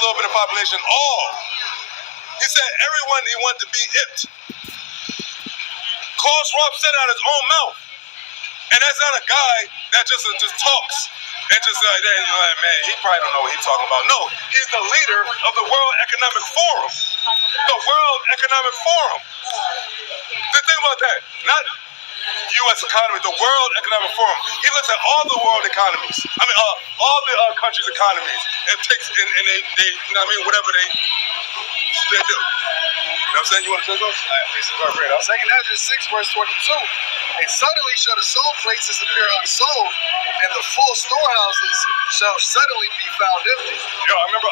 a little bit of population. All. He said everyone he wanted to be ipped. Klaus Schwab said it out of his own mouth. And that's not a guy that just talks and just like that. You know, like, man, he probably don't know what he's talking about. No, he's the leader of the World Economic Forum. The World Economic Forum. Think about that. Not U.S. economy, the World Economic Forum. He looks at all the world economies. I mean, all the countries' economies, and takes and they you know what I mean, whatever they do. You know what I'm saying? You want to say something? I was saying Ezra 6 verse 22. And suddenly shall the sold places appear unsold, and the full storehouses shall suddenly be found empty. Yo, I remember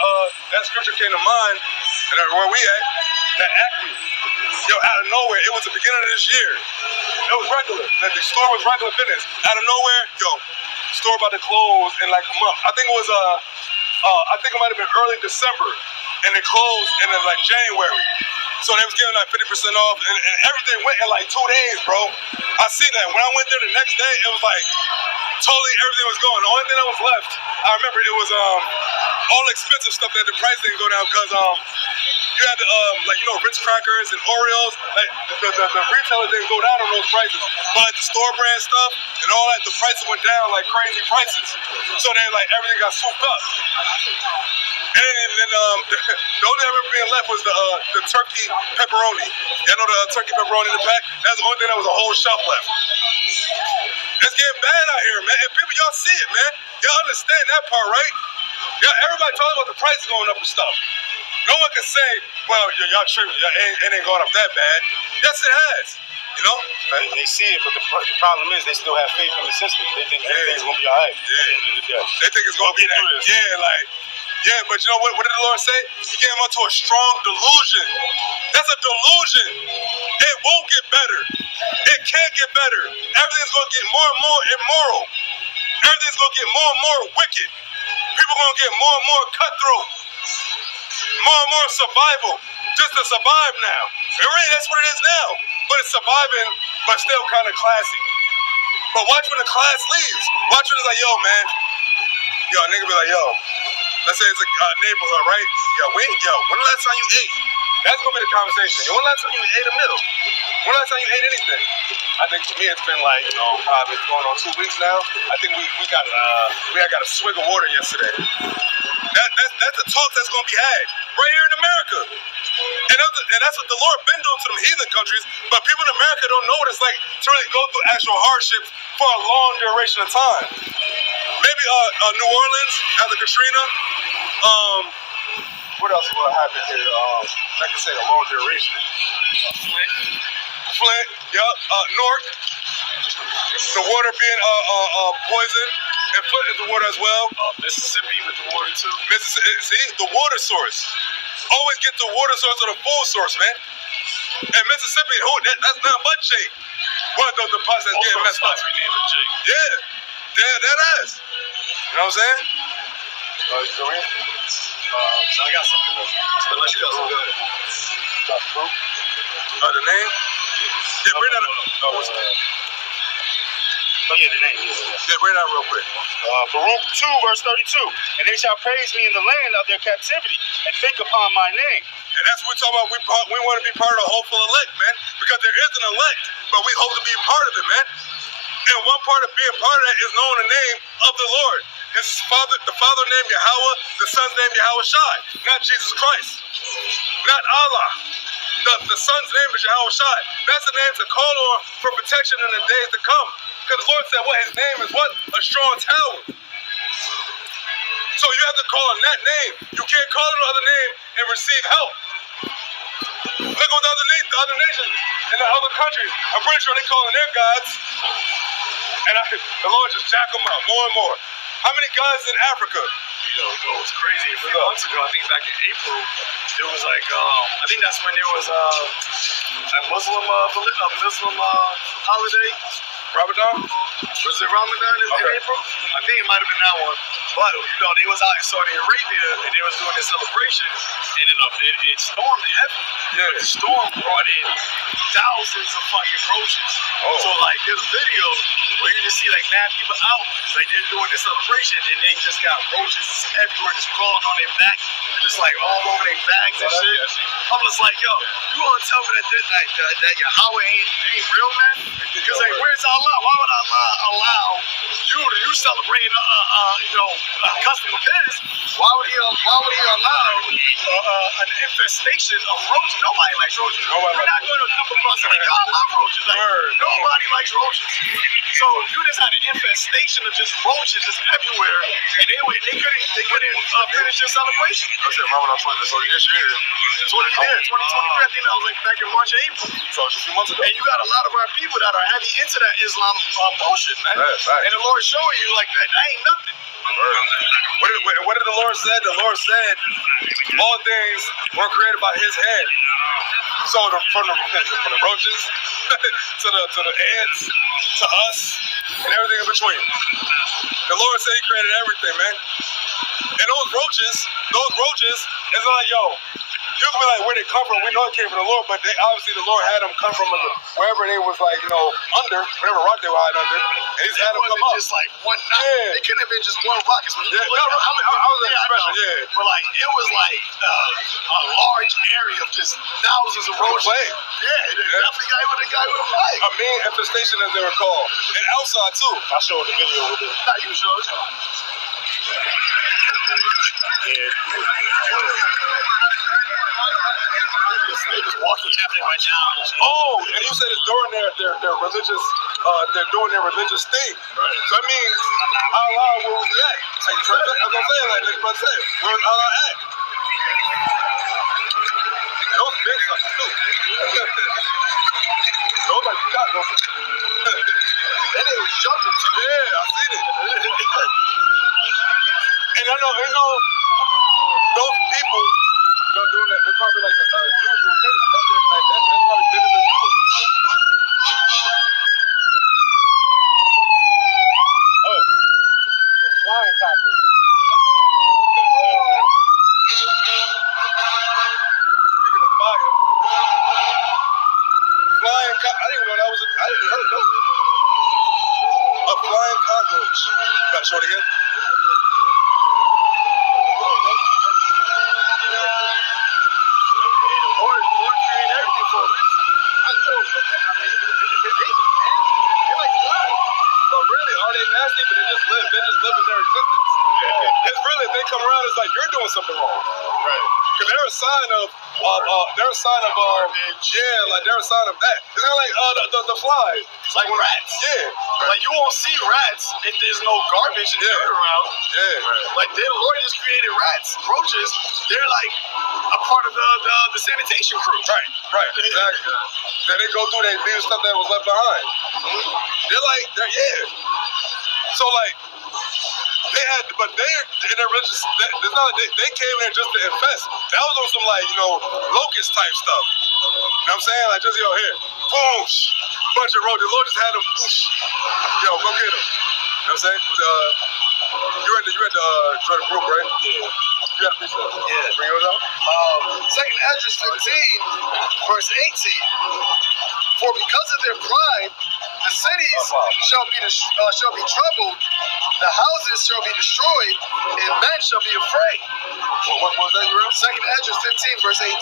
that scripture came to mind, and where we at, that Acme. Yo, out of nowhere, it was the beginning of this year. It was regular. That the store was regular business. Out of nowhere, yo, store about to close in like a month. I think it was I think it might have been early December, and it closed in like January. So they was giving like 50% off, and everything went in like 2 days, bro. I see that. When I went there the next day, it was like totally everything was going. The only thing that was left, I remember it was all expensive stuff that the price didn't go down because you had the like, you know, Ritz crackers and Oreos. Like the retailer didn't go down on those prices, but like the store brand stuff and all that, the prices went down like crazy prices. So then like everything got swooped up. And then the only thing I remember being left was the turkey pepperoni. Y'all know the turkey pepperoni in the pack? That's the only thing that was a whole shelf left. It's getting bad out here, man. And people, y'all see it, man. Y'all understand that part, right? Yeah, everybody talking about the prices going up and stuff. No one can say, well, y'all tripping. It ain't going up that bad. Yes, it has. You know? They see it, but the problem is they still have faith in the system. They think everything's going to be all right. Yeah. They think it's going to be that. Yeah, like, yeah, but you know what did the Lord say? He gave him onto a strong delusion. That's a delusion. It won't get better. It can't get better. Everything's going to get more and more immoral. Everything's going to get more and more wicked. People are going to get more and more cutthroat. More and more survival. Just to survive now. And really, that's what it is now. But it's surviving, but still kind of classy. But watch when the class leaves. Watch when it's like, yo, man. Yo, a nigga be like, yo. Let's say it's a neighborhood, right? Yo, when the last time you ate? That's going to be the conversation. Yo, when the last time you ate a meal? When the last time you ate anything? I think for me it's been like, you know, probably going on 2 weeks now. I think we got a swig of water yesterday. That's the talk that's going to be had right here in America. And that's what the Lord been doing to them heathen countries. But people in America don't know what it's like to really go through actual hardships for a long duration of time. Maybe New Orleans after Katrina. What else will happen here? Like I said, a long duration. Flint, yup. Newark. The water being poisoned. And Flint is the water as well. Mississippi with the water too. Mississippi, see, the water source. Always get the water source or the food source, man. And Mississippi, that's not much Jake. Well, the parts that's getting messed up. Yeah, that is. You know what I'm saying? So I got something though. Unless you got something good. The name? Yeah, bring that up. What's that? Oh yeah, the name. Yeah, bring that real quick. Baruch 2 verse 32. And they shall praise me in the land of their captivity and think upon my name. And that's what we're talking about. We want to be part of the hopeful elect, man. Because there is an elect, but we hope to be a part of it, man. And one part of being part of that is knowing the name of the Lord. The Father named Yahweh, the Son's named Yahweh Shai, not Jesus Christ, not Allah. The Son's name is Yahweh Shai. That's the name to call on for protection in the days to come. Because the Lord said, what? His name is what? A strong tower. So you have to call on that name. You can't call on another name and receive help. Look what the other nations in the other countries. I'm pretty sure they calling their gods. And the Lord just jack them up more and more. How many gods in Africa? Yo, it's crazy. A few months ago, I think back in April, there was like, I think that's when there was a Muslim holiday. Ramadan? Was it Ramadan in April? I think it might have been that one. But they was out in Saudi Arabia and they was doing this celebration, and it stormed heavy. Yeah. The storm brought in thousands of fucking roaches. So like there's a video where you just see like mad people out, like they're doing this celebration, and they just got roaches everywhere, just crawling on their back, just like all over their bags and shit. I'm just like, yo, you gonna tell me that Yahweh ain't real, man? Because like, where's Allah? Why would Allah allow you celebrating a custom appearance? Why would he allow an infestation of roaches? Nobody likes roaches. You're not going to come across and like, yo, I love roaches. Like, nobody likes roaches. So you just had an infestation of just roaches just everywhere, and they couldn't finish your celebration. I said Ramadan 20 so this year. 2023, I think that was like back in March or April. So just a few months ago. And you got a lot of our people that are heavy into that Islam bullshit, man. Right. And the Lord showing you like that ain't nothing. What did the Lord say? The Lord said all things were created by His hand. So from the roaches to the ants to us and everything in between. The Lord said He created everything, man. And those roaches, it's like, yo, you can be like, where they come from? We know it came from the Lord, but obviously the Lord had them come from wherever they was like, under, whatever rock they were hiding under, and He's had them come up. Just like one night. Yeah. It couldn't have been just one rock. I was in expression, But like, it was like a large area of just thousands of roaches. Yeah, definitely guy with a plague. A mean infestation, as they were called. And outside too. I showed the video with it. Not you showed it. Yeah. They're just walking right now. Oh, and you said it's during their religious, they're doing their religious thing. Right. So that means Allah will react. As I'm saying, like this brother said, where's Allah at? Those big suckers too. Those like shot them. And they was jumping too. Yeah, I seen it. And I know those people. Doing that, they're probably like a usual thing. That's probably business as usual. Oh, flying cockroach. Speaking of fire, flying cockroach. I didn't even know that was. I didn't even heard that. A flying cockroach. Got to show it again. They just live in their existence. Yeah. It's really, if they come around, it's like you're doing something wrong. Right. Because they're a sign of that. It's kind of like the flies. It's like rats. Yeah. Like you won't see rats if there's no garbage and dirt around. Yeah. Like the Lord just created rats, roaches. They're like a part of the sanitation crew. Right. Exactly. Then they go through, they leave stuff that was left behind. They're So like, they're in their religious. It's not like they came there just to infest. That was on some locust type stuff. You know what I'm saying? Like just here, boom, bunch of roaches. The Lord just had them. Whoosh. Yo, go get them. You know what I'm saying? You read the group, right? Yeah. You got a piece of it. Yeah. Bring yours out. Second Esdras 15, verse 18. For because of their pride, the cities shall be troubled, the houses shall be destroyed, and men shall be afraid. What was that you read? Second Esdras 15, verse 18.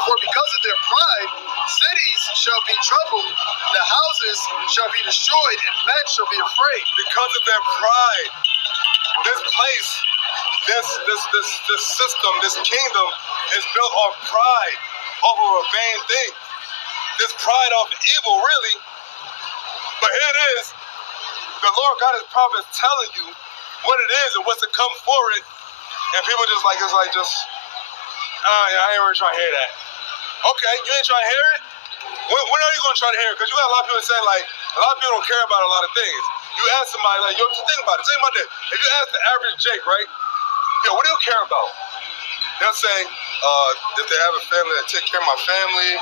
For because of their pride, cities shall be troubled, the houses shall be destroyed, and men shall be afraid. Because of their pride, this place, this system, this kingdom is built on pride over a vain thing. This pride off of evil, really. But here it is. The Lord God, His prophets telling you what it is and what's to come for it. And people I ain't really trying to hear that. Okay, you ain't trying to hear it? When are you going to try to hear it? Because you got a lot of people saying, a lot of people don't care about a lot of things. You ask somebody, yo, just think about it. Think about this. If you ask the average Jake, right? Yo, what do you care about? They'll say, if they have a family that take care of my family,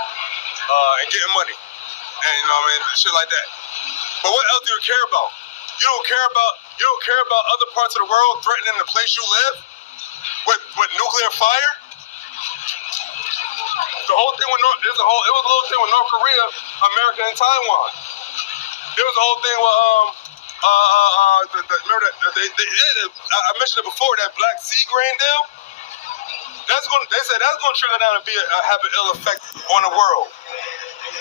and getting money. And, shit like that. But what else do you care about? You don't care about other parts of the world threatening the place you live with nuclear fire? The whole thing with it was a little thing with North Korea, America, and Taiwan. There was a whole thing with remember that I mentioned it before, that Black Sea grain deal. They said that's gonna trigger down and have an ill effect on the world.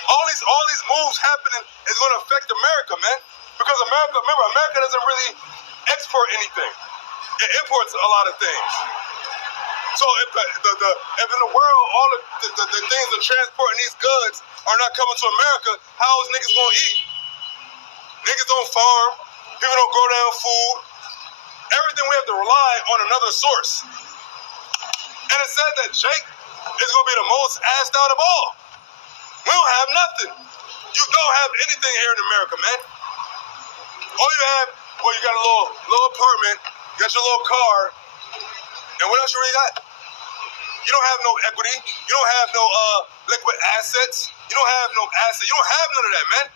All these moves happening is gonna affect America, man. Because America doesn't really export anything. It imports a lot of things. So if in the world all the things that transporting these goods are not coming to America, how is niggas gonna eat? Niggas don't farm. People don't grow their own food. Everything we have to rely on another source. And it said that Jake is gonna be the most assed out of all. We don't have nothing. You don't have anything here in America, man. All you have, well, you got a little apartment, you got your little car, and what else you really got? You don't have no equity. You don't have no liquid assets. You don't have no assets. You don't have none of that, man.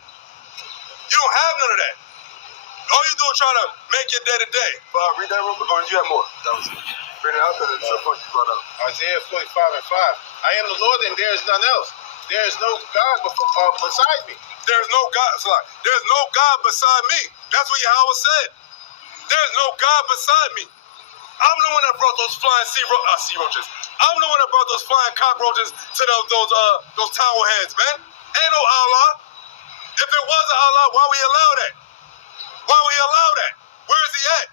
You don't have none of that. All you do is try to make your day to day. Read that real quick, or did you have more? That was it. Read it out because it's so much you brought up. Isaiah 45:5. I am the Lord and there is none else. There is no God beside me. There's no God. There's no God beside me. That's what Yahweh said. There's no God beside me. I'm the one that brought those flying sea roaches. I'm the one that brought those flying cockroaches to those towel heads, man. Ain't no Allah. If there was an Allah, why we allow that? Why we allow that? Where is he at?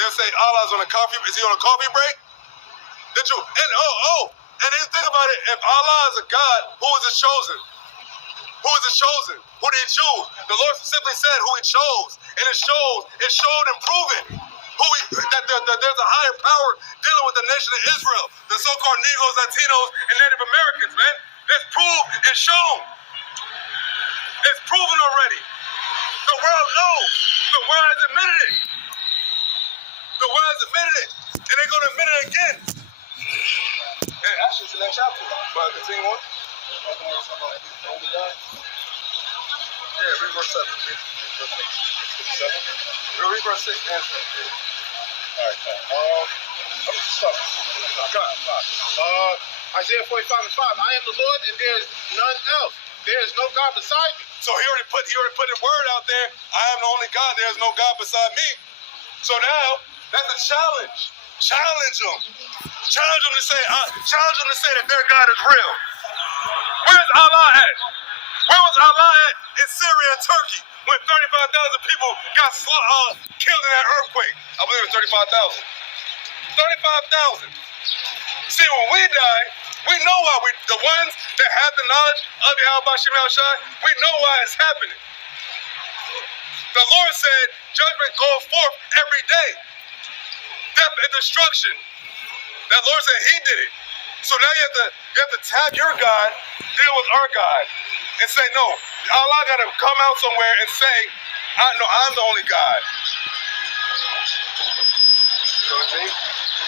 They'll say Allah's on a coffee. Is he on a coffee break? And then you think about it. If Allah is a God, who is his chosen? Who is his chosen? Who did he choose? The Lord simply said who he chose, and it showed and proven that there's a higher power dealing with the nation of Israel, the so-called Negroes, Latinos, and Native Americans, man. It's proved and shown. It's proven already. The world knows. The world has admitted it. The world has admitted it, and they're gonna admit it again. And actually, it's the next chapter. But continue on. Yeah, read verse 7. Read verse 6 and 7. Alright, I'm just stop. Isaiah 45:5. I am the Lord and there is none else. There is no God beside me. So he already put his word out there. I am the only God. There is no God beside me. So now that's a challenge. Challenge them. Challenge them to say that their God is real. Where's Allah at? Where was Allah at in Syria and Turkey when 35,000 people got killed in that earthquake? I believe it was 35,000. 35,000. See, when we die, we know why. The ones that have the knowledge of Yahweh Shem Shai, we know why it's happening. The Lord said, judgment goes forth every day. Death and destruction. That Lord said he did it. So now you have to tap your God, deal with our God, and say, no, Allah got to come out somewhere and say, I'm the only God.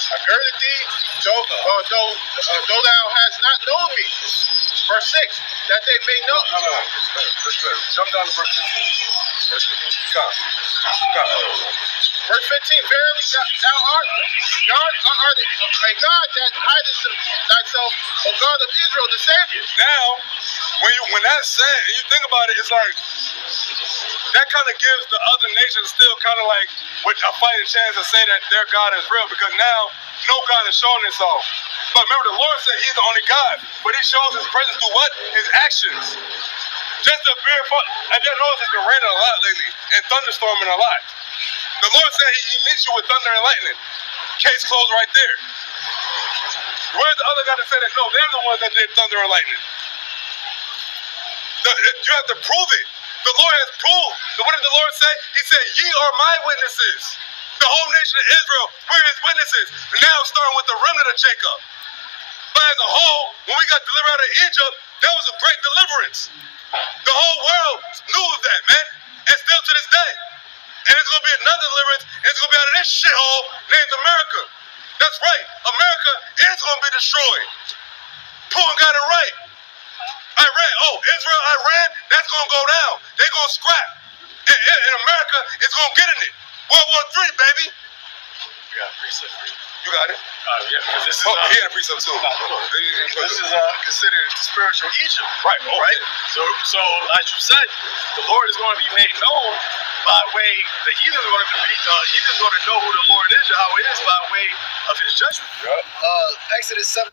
I girded thee, though thou hast not known me. Verse 6, that they may know. No. Let's go. Jump down to verse 15. Come. Verse 15, verily thou art a God that hidest thyself, O God of Israel, the Savior. Now, when that's said, and you think about it, it's like, that kind of gives the other nations still kind of like a fighting chance to say that their God is real, because now no God is showing himself. But remember, the Lord said he's the only God, but he shows his presence through what? His actions. Just to verify, I just noticed it's been raining a lot lately and thunderstorming a lot. The Lord said he meets you with thunder and lightning. Case closed right there. Where's the other God that said that? No, they're the ones that did thunder and lightning. You have to prove it. The Lord has proved. What did the Lord say? He said, ye are my witnesses. The whole nation of Israel, we're his witnesses. And now starting with the remnant of Jacob. But as a whole, when we got delivered out of Egypt, that was a great deliverance. The whole world knew of that, man. And still to this day. And it's going to be another deliverance. And it's going to be out of this shithole named America. That's right. America is going to be destroyed. Putin got it right. Israel, Iran, that's going to go down. They're going to scrap. in America, it's gonna get in it. World War III, baby. You got a precept for you. You got it. Yeah, because this is he had a precept too. this is considered spiritual Egypt. Right. Oh, Right. So as you said, the Lord is going to be made known by way the heathen is going to be heathen's going to know who the Lord is, Yahweh is, by way of his judgment. Yeah. Exodus 7.